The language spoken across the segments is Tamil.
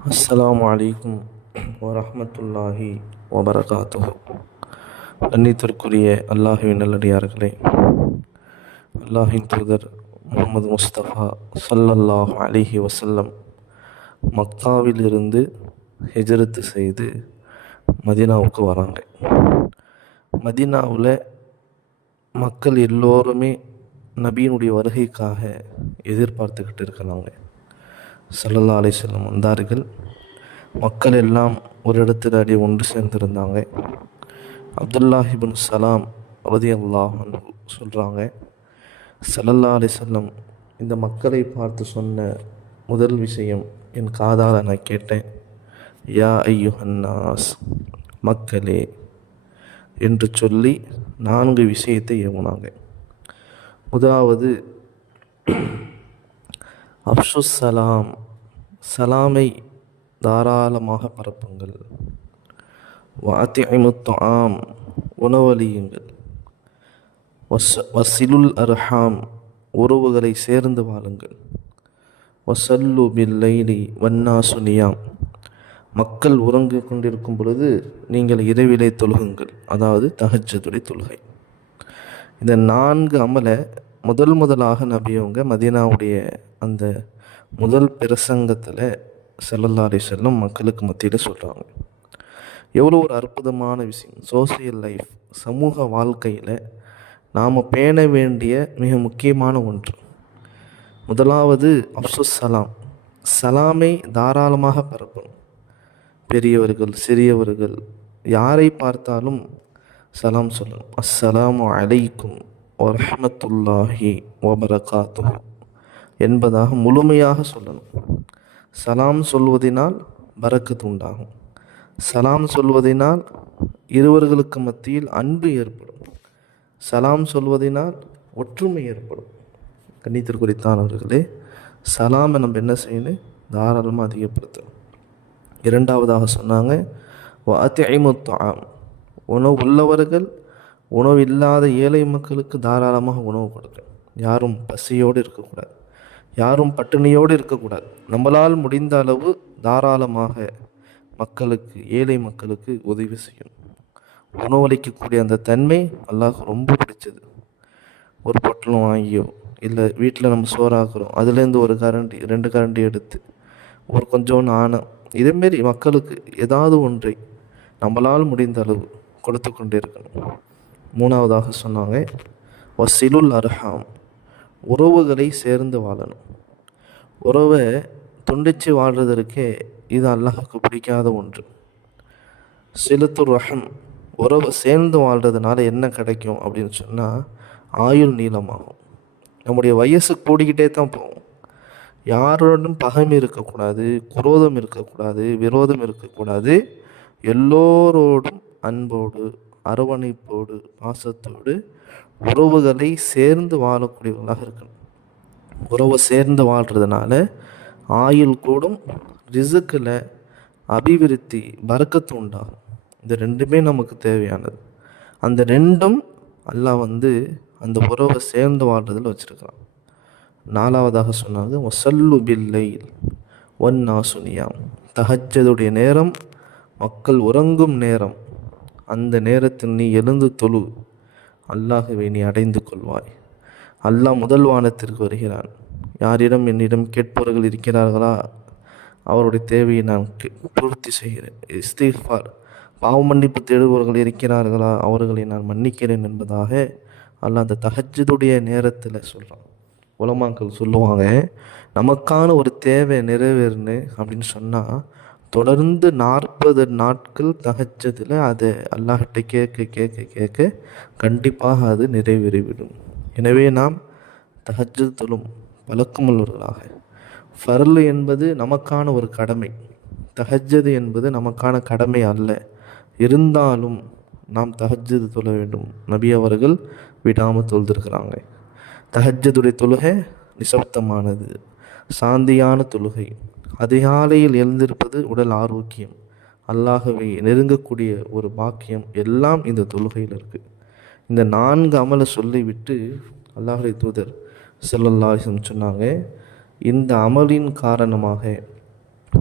அஸ்லாம் அலைக்கும் வரமத்துல்லாஹி வபரகாத்து கண்ணியத்திற்குரிய அல்லாஹுவின் நல்லடியார்களே அல்லாஹின் தூதர் முகமது முஸ்தபா சல்லல்லாஹ் அலிஹி வசல்லம் மக்காவிலிருந்து ஹெஜரத்து செய்து மதீனாவுக்கு வராங்க. மதீனாவில் மக்கள் எல்லோருமே நபியினுடைய வருகைக்காக எதிர்பார்த்துக்கிட்டு இருக்கிறாங்க. சல்லல்லா அலிசல்லம் வந்தார்கள். மக்கள் எல்லாம் ஒரு இடத்தில் அடி ஒன்று சேர்ந்திருந்தாங்க. அப்துல்லாஹிபின் சலாம் ரதி அல்லாஹ் சொல்கிறாங்க சல்லல்லா அலிசல்லம் இந்த மக்களை பார்த்து சொன்ன முதல் விஷயம் என் காதால் நான் கேட்டேன். யா ஐயுஹன்னாஸ் மக்களே என்று சொல்லி நான்கு விஷயத்தை ஏவுனாங்க முதலாவது அப்சுசலாம் சலாமை தாராளமாக பரப்புங்கள். வாத்தி ஆம் உணவளியுங்கள் வஸ் வசிலுல் அர்ஹாம் உறவுகளை சேர்ந்து வாழுங்கள். வசல்லு பில்லைலி வன்னா சுனியாம் மக்கள் உறங்கிக் கொண்டிருக்கும் பொழுது நீங்கள் இரவிலே தொழுகுங்கள். அதாவது தகச்சதுடை தொழுகை. இந்த நான்கு அமலை முதல் முதலாக நபியவங்க மதீனாவுடைய அந்த முதல் பிரசங்கத்தில் செல்லல்லாரி செல்லும் மக்களுக்கு மத்தியில் சொல்கிறாங்க எவ்வளோ ஒரு அற்புதமான விஷயம். சோசியல் லைஃப் சமூக வாழ்க்கையில் நாம் பேண வேண்டிய மிக முக்கியமான ஒன்று. முதலாவது அப்சுஸ் சலாம். சலாமை தாராளமாக பரப்பணும். பெரியவர்கள் சிறியவர்கள் யாரை பார்த்தாலும் சலாம் சொல்லணும். அஸ்ஸலாமு அலைக்கும் வரமத்துல்லாஹி வபரகாத்து என்பதாக முழுமையாக சொல்லணும். சலாம் சொல்வதினால் பரக்கத்து உண்டாகும். சலாம் சொல்வதினால் இருவர்களுக்கு மத்தியில் அன்பு ஏற்படும். சலாம் சொல்வதினால் ஒற்றுமை ஏற்படும். கண்ணியத்திற்குறித்தானவர்களே சலாமை நம்ம என்ன செய்யணும்? தாராளமாக அதிகப்படுத்தணும். இரண்டாவதாக சொன்னாங்க வாத்தி ஐமுத்தாம் உணவு உள்ளவர்கள் உணவு இல்லாத ஏழை மக்களுக்கு தாராளமாக உணவு கொடுக்க யாரும் பசியோடு இருக்கக்கூடாது. யாரும் பட்டினியோடு இருக்கக்கூடாது. நம்மளால் முடிந்த அளவு தாராளமாக மக்களுக்கு ஏழை மக்களுக்கு உதவி செய்யணும் உணவளிக்கக்கூடிய அந்த தன்மை அல்லாஹ் ரொம்ப பிடிச்சது. ஒரு பொட்டலம் வாங்கியோ இல்லை வீட்டில் நம்ம சோறாக்குறோம் அதுலேருந்து ஒரு கரண்டி ரெண்டு கரண்டி எடுத்து ஒரு கொஞ்சோண்டு ஆணம் இதேமாரி மக்களுக்கு ஏதாவது ஒன்றை நம்மளால் முடிந்த அளவு கொடுத்து கொண்டே இருக்கணும் மூணாவதாக சொன்னாங்க வசிலுல் அர்ஹாம் உறவுகளை சேர்ந்து வாழணும். உறவை துண்டிச்சு வாழ்றதற்கே இது அல்லாஹுக்கு பிடிக்காத ஒன்று. சிலுத்துர் ரஹம் உறவை சேர்ந்து வாழ்கிறதுனால என்ன கிடைக்கும் அப்படின்னு சொன்னால் ஆயுள் நீளமாகும். நம்முடைய வயசு கூடிக்கிட்டே தான் போகும். யாரோடும் பகைமை இருக்கக்கூடாது குரோதம் இருக்கக்கூடாது விரோதம் இருக்கக்கூடாது. எல்லோரோடும் அன்போடு அரவணைப்போடு பாசத்தோடு உறவுகளை சேர்ந்து வாழக்கூடியவர்களாக இருக்கணும். உறவை சேர்ந்து வாழ்கிறதுனால ஆயுள் கூடும் ரிசுக்கில் அபிவிருத்தி பறக்கத்து உண்டாகும். இது ரெண்டுமே நமக்கு தேவையானது. அந்த ரெண்டும் அல்லாஹ் வந்து அந்த உறவை சேர்ந்து வாழ்றதில் வச்சுருக்கிறான். நாலாவதாக சொன்னாங்க ஒசல்லு பில்லைல் ஒன்னா சுனியாம் தகச்சதுடைய நேரம் மக்கள் உறங்கும் நேரம். அந்த நேரத்தில் நீ எழுந்து தொழு. அல்லாஹுவை நீ அடைந்து கொள்வாய். அல்லாஹ் முதல் வானத்திற்கு வருகிறான். யாரிடம் என்னிடம் கேட்பவர்கள் இருக்கிறார்களா? அவருடைய தேவையை நான் பூர்த்தி செய்கிறேன். இஸ்திஃபார் பாவ மன்னிப்பு தேடுபவர்கள் இருக்கிறார்களா? அவர்களை நான் மன்னிக்கிறேன் என்பதாக அல்ல அந்த தகஜதுடைய நேரத்தில் சொல்கிறான் உலமாக்கள் சொல்லுவாங்க நமக்கான ஒரு தேவை நிறைவேறுன்னு அப்படின்னு சொன்னால் தொடர்ந்து நாற்பது நாட்கள் தகச்சதில் அதை அல்லாஹிட்ட கேட்க கேட்க கேட்க கண்டிப்பாக அது நிறைவேறிவிடும். எனவே நாம் தகஜ தொழும் பழக்கமுள்ளவர்களாக ஃபர்லு என்பது நமக்கான ஒரு கடமை. தகஜது என்பது நமக்கான கடமை அல்ல. இருந்தாலும் நாம் தகஜது தொழ வேண்டும். நபி அவர்கள் விடாமல் தொழுதிருக்கிறாங்க. தகஜதுடைய தொழுகை நிசப்தமானது. சாந்தியான தொழுகை. அதிகாலையில் எழுந்திருப்பது உடல் ஆரோக்கியம். அல்லாகவே நெருங்கக்கூடிய ஒரு பாக்கியம் எல்லாம் இந்த தொழுகையில் இருக்குது இந்த நான்கு அமலை சொல்லிவிட்டு அல்லாஹுடைய தூதர் செல்லல்லாசம் சொன்னாங்க இந்த அமலின் காரணமாக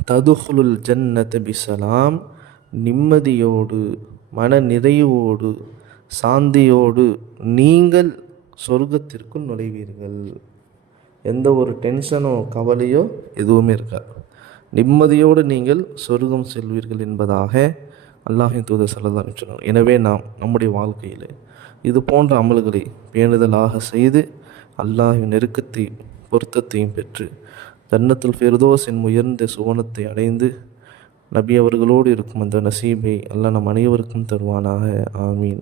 ததுகுலுல் ஜன்னத பிசலாம் நிம்மதியோடு மன நிறைவோடு சாந்தியோடு நீங்கள் சொர்க்கத்திற்குள் நுழைவீர்கள். எந்த ஒரு டென்ஷனோ கவலையோ எதுவுமே இருக்காது. நிம்மதியோடு நீங்கள் சொர்க்கம் செல்வீர்கள் என்பதாக அல்லாஹின் தூதர் சல்லதான் சொன்னார். எனவே நாம் நம்முடைய வாழ்க்கையில் இது போன்ற அமல்களை பேணுதலாக செய்து அல்லாஹின் நெருக்கத்தை பொருத்தத்தையும் பெற்று ஜன்னத்துல் ஃபெர்தோஸின் உயர்ந்த சுவனத்தை அடைந்து நபி அவர்களோடு இருக்கும் அந்த நசீபை அல்லாஹ் நம் அனைவருக்கும் தருவானாக. ஆமீன்.